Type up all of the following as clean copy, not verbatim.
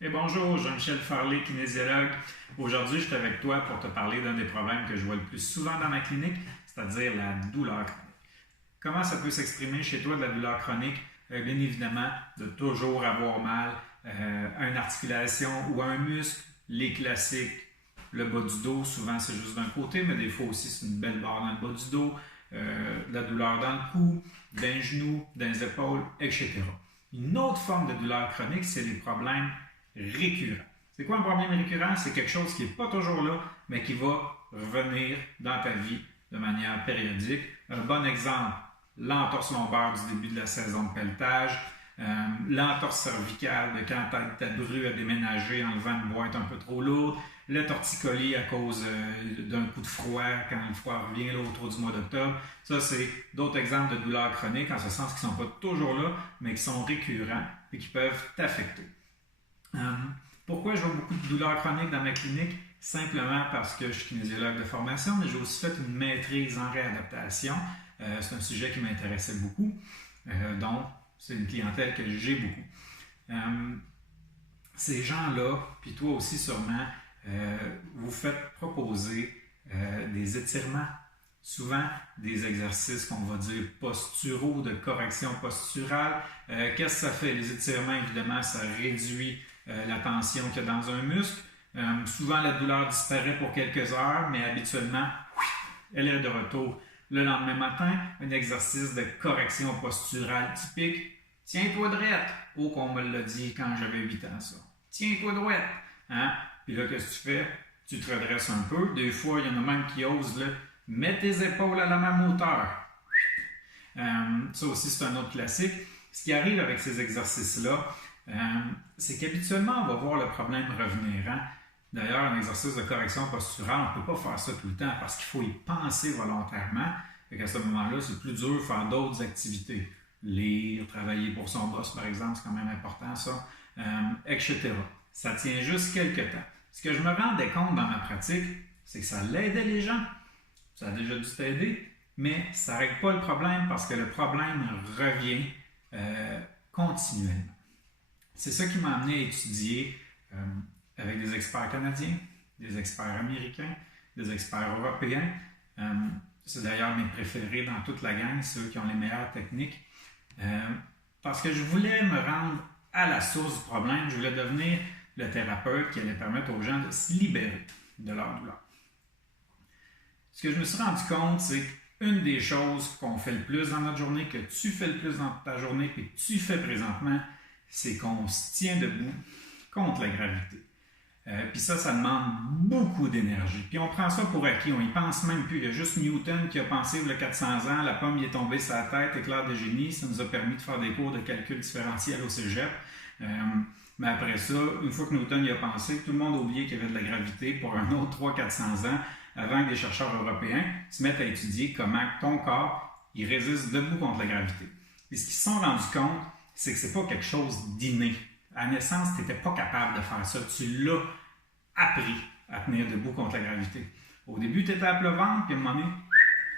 Et bonjour, Jean-Michel Farley, kinésiologue. Aujourd'hui, je suis avec toi pour te parler d'un des problèmes que je vois le plus souvent dans ma clinique, c'est-à-dire la douleur chronique. Comment ça peut s'exprimer chez toi de la douleur chronique? Bien évidemment, de toujours avoir mal à une articulation ou à un muscle, les classiques, le bas du dos, souvent c'est juste d'un côté, mais des fois aussi c'est une belle barre dans le bas du dos, de la douleur dans le cou, d'un genou, dans les épaules, etc. Une autre forme de douleur chronique, c'est les problèmes récurrents. C'est quoi un problème récurrent? C'est quelque chose qui n'est pas toujours là, mais qui va revenir dans ta vie de manière périodique. Un bon exemple, l'entorse lombaire du début de la saison de pelletage, l'entorse cervicale de quand ta bru a déménagé en levant une boîte un peu trop lourde, le torticolis à cause d'un coup de froid quand le froid revient là, autour du mois d'octobre. Ça, c'est d'autres exemples de douleurs chroniques, en ce sens qu'ils ne sont pas toujours là, mais qui sont récurrents et qui peuvent t'affecter. Pourquoi je vois beaucoup de douleurs chroniques dans ma clinique? Simplement parce que je suis kinésiologue de formation, mais j'ai aussi fait une maîtrise en réadaptation. C'est un sujet qui m'intéressait beaucoup. Donc, c'est une clientèle que j'ai beaucoup. Ces gens-là, puis toi aussi sûrement, vous faites proposer des étirements, souvent des exercices qu'on va dire posturaux, de correction posturale. Qu'est-ce que ça fait? Les étirements, évidemment, ça réduit la tension qu'il y a dans un muscle. Souvent, la douleur disparaît pour quelques heures, mais habituellement, elle est de retour. Le lendemain matin, un exercice de correction posturale typique. Tiens-toi droite. Oh, qu'on me l'a dit quand j'avais 8 ans, ça. Tiens-toi droite. Hein? Puis là, qu'est-ce que tu fais? Tu te redresses un peu. Des fois, il y en a même qui osent, là, mets tes épaules à la même hauteur. Ça aussi, c'est un autre classique. Ce qui arrive avec ces exercices-là, c'est qu'habituellement, on va voir le problème revenir. Hein? D'ailleurs, un exercice de correction posturale, on ne peut pas faire ça tout le temps parce qu'il faut y penser volontairement. Et à ce moment-là, c'est plus dur de faire d'autres activités. Lire, travailler pour son boss, par exemple, c'est quand même important, ça, etc. Ça tient juste quelques temps. Ce que je me rendais compte dans ma pratique, c'est que ça l'aidait les gens. Ça a déjà dû t'aider, mais ça ne règle pas le problème parce que le problème revient continuellement. C'est ça qui m'a amené à étudier avec des experts canadiens, des experts américains, des experts européens. C'est d'ailleurs mes préférés dans toute la gang, ceux qui ont les meilleures techniques. Parce que je voulais me rendre à la source du problème, je voulais devenir le thérapeute qui allait permettre aux gens de se libérer de leur douleur. Ce que je me suis rendu compte, c'est qu'une des choses qu'on fait le plus dans notre journée, que tu fais le plus dans ta journée, et que tu fais présentement, c'est qu'on se tient debout contre la gravité. Puis ça demande beaucoup d'énergie. Puis on prend ça pour acquis, on y pense même plus. Il y a juste Newton qui a pensé il y a 400 ans, la pomme y est tombée sur la tête, éclair de génie, ça nous a permis de faire des cours de calcul différentiel au cégep. Mais après ça, une fois que Newton y a pensé, tout le monde a oublié qu'il y avait de la gravité pour un autre 300-400 ans, avant que des chercheurs européens se mettent à étudier comment ton corps il résiste debout contre la gravité. Et ce qu'ils se sont rendus compte, c'est que ce n'est pas quelque chose d'inné. À la naissance, tu n'étais pas capable de faire ça. Tu l'as appris à tenir debout contre la gravité. Au début, tu étais à plat ventre, puis à un moment donné,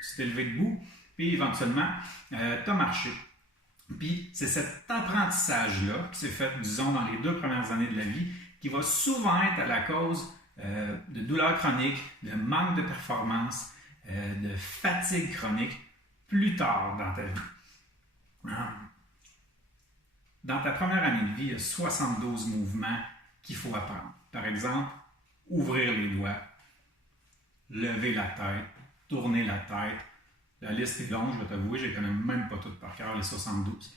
tu t'es levé debout, puis éventuellement, tu as marché. Puis c'est cet apprentissage-là qui s'est fait, disons, dans les 2 premières années de la vie, qui va souvent être à la cause de douleurs chroniques, de manque de performance, de fatigue chronique plus tard dans ta vie. Dans ta première année de vie, il y a 72 mouvements qu'il faut apprendre. Par exemple, ouvrir les doigts, lever la tête, tourner la tête. La liste est longue, je vais t'avouer, je ne les connais même pas toutes par cœur, les 72.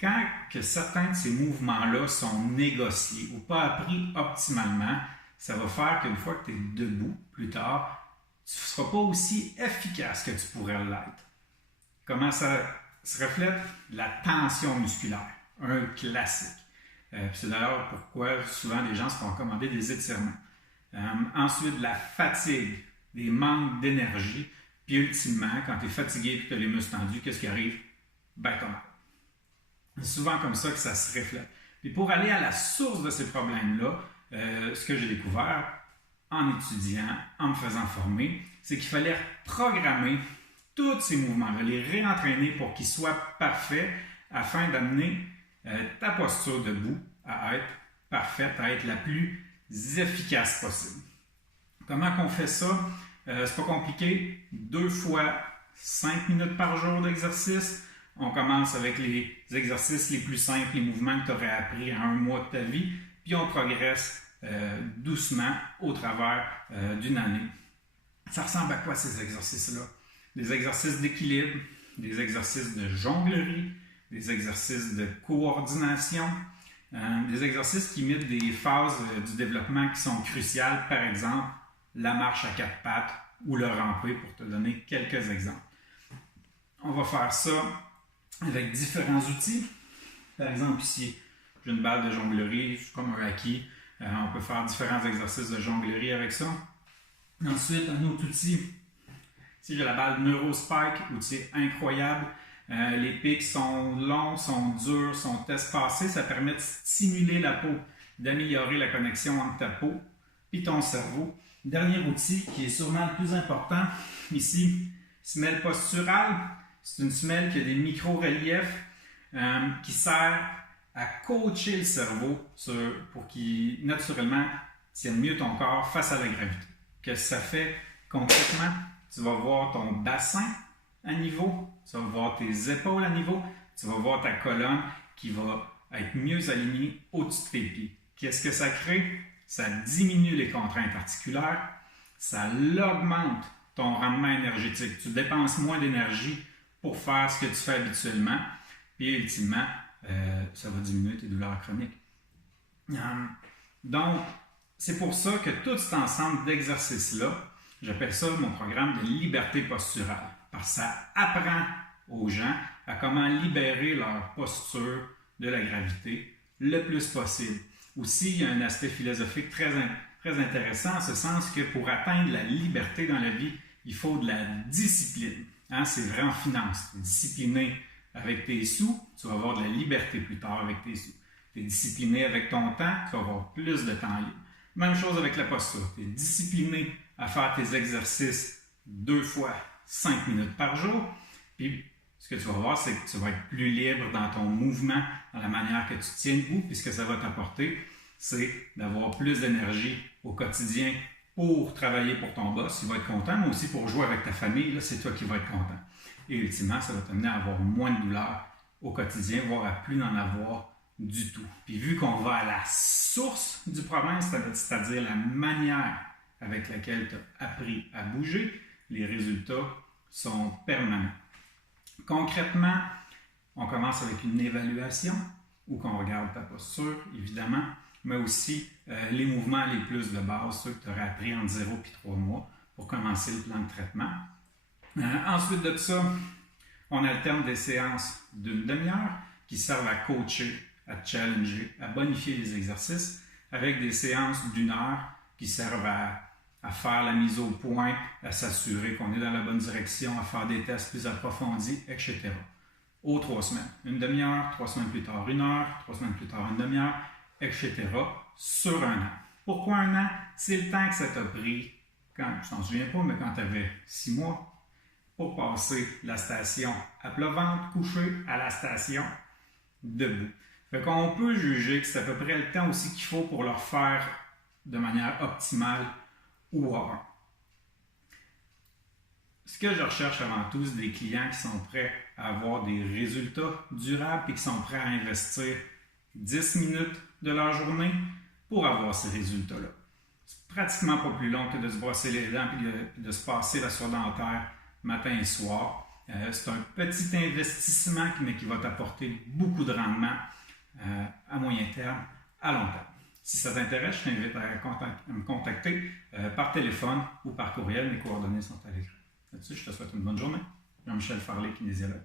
Quand que certains de ces mouvements-là sont négociés ou pas appris optimalement, ça va faire qu'une fois que tu es debout, plus tard, tu ne seras pas aussi efficace que tu pourrais l'être. Comment ça se reflète? La tension musculaire, un classique. C'est d'ailleurs pourquoi souvent les gens se font recommander des étirements. Ensuite, la fatigue, des manques d'énergie. Puis ultimement, quand tu es fatigué et que tu as les muscles tendus, qu'est-ce qui arrive? Ben, t'as mal. C'est souvent comme ça que ça se reflète. Puis pour aller à la source de ces problèmes-là, ce que j'ai découvert en étudiant, en me faisant former, c'est qu'il fallait programmer tous ces mouvements-là, les réentraîner pour qu'ils soient parfaits afin d'amener ta posture debout à être parfaite à être la plus efficace possible. Comment qu'on fait ça? C'est pas compliqué. 2 fois 5 minutes par jour d'exercice. On commence avec les exercices les plus simples, les mouvements que tu aurais appris en un mois de ta vie, puis on progresse doucement au travers d'une année. Ça ressemble à quoi ces exercices-là? Des exercices d'équilibre, des exercices de jonglerie, des exercices de coordination, des exercices qui imitent des phases du développement qui sont cruciales, par exemple la marche à 4 pattes ou le rampé, pour te donner quelques exemples. On va faire ça avec différents outils. Par exemple, ici, j'ai une balle de jonglerie, c'est comme un hockey. On peut faire différents exercices de jonglerie avec ça. Ensuite, un autre outil. Ici, j'ai la balle NeuroSpike, outil incroyable. Les pics sont longs, sont durs, sont espacés. Ça permet de stimuler la peau, d'améliorer la connexion entre ta peau et ton cerveau. Dernier outil qui est sûrement le plus important, ici, semelle posturale. C'est une semelle qui a des micro-reliefs qui sert à coacher le cerveau pour qu'il, naturellement, tienne mieux ton corps face à la gravité. Qu'est-ce que ça fait concrètement? Tu vas voir ton bassin à niveau, tu vas voir tes épaules à niveau, tu vas voir ta colonne qui va être mieux alignée au-dessus de tes pieds. Qu'est-ce que ça crée? Ça diminue les contraintes articulaires, ça augmente ton rendement énergétique. Tu dépenses moins d'énergie pour faire ce que tu fais habituellement, puis ultimement, ça va diminuer tes douleurs chroniques. Donc, c'est pour ça que tout cet ensemble d'exercices-là, j'appelle ça mon programme de liberté posturale, parce que ça apprend aux gens à comment libérer leur posture de la gravité le plus possible. Aussi, il y a un aspect philosophique très intéressant, en ce sens que pour atteindre la liberté dans la vie, il faut de la discipline. C'est vrai en finance. Tu es discipliné avec tes sous, tu vas avoir de la liberté plus tard avec tes sous. Tu es discipliné avec ton temps, tu vas avoir plus de temps libre. Même chose avec la posture. Tu es discipliné à faire tes exercices 2 fois 5 minutes par jour. Puis, ce que tu vas voir, c'est que tu vas être plus libre dans ton mouvement, dans la manière que tu tiens debout. Puis, ce que ça va t'apporter, c'est d'avoir plus d'énergie au quotidien pour travailler pour ton boss. Il va être content, mais aussi pour jouer avec ta famille. Là, c'est toi qui vas être content. Et ultimement, ça va t'amener à avoir moins de douleurs au quotidien, voire à plus n'en avoir du tout. Puis vu qu'on va à la source du problème, c'est-à-dire la manière avec laquelle tu as appris à bouger, les résultats sont permanents. Concrètement, on commence avec une évaluation où on regarde ta posture, évidemment, mais aussi les mouvements les plus de base, ceux que tu aurais appris en 0 et 3 mois pour commencer le plan de traitement. Ensuite de ça, on alterne des séances d'une demi-heure qui servent à coacher, à challenger, à bonifier les exercices, avec des séances d'1 heure qui servent à faire la mise au point, à s'assurer qu'on est dans la bonne direction, à faire des tests plus approfondis, etc. Aux 3 semaines. Une demi-heure, 3 semaines plus tard, 1 heure, 3 semaines plus tard, une demi-heure, etc. sur 1 an. Pourquoi 1 an? C'est le temps que ça t'a pris, je ne t'en souviens pas, mais quand tu avais 6 mois, pour passer la station à plat ventre couché à la station debout. Fait qu'on peut juger que c'est à peu près le temps aussi qu'il faut pour le faire de manière optimale ou hors. Ce que je recherche avant tout, c'est des clients qui sont prêts à avoir des résultats durables et qui sont prêts à investir 10 minutes de leur journée pour avoir ces résultats-là. C'est pratiquement pas plus long que de se brosser les dents et de se passer la soie dentaire matin et soir. C'est un petit investissement mais qui va t'apporter beaucoup de rendement à moyen terme, à long terme. Si ça t'intéresse, je t'invite à me contacter par téléphone ou par courriel. Mes coordonnées sont à l'écran. Là-dessus, je te souhaite une bonne journée. Jean-Michel Farley, kinésiologue.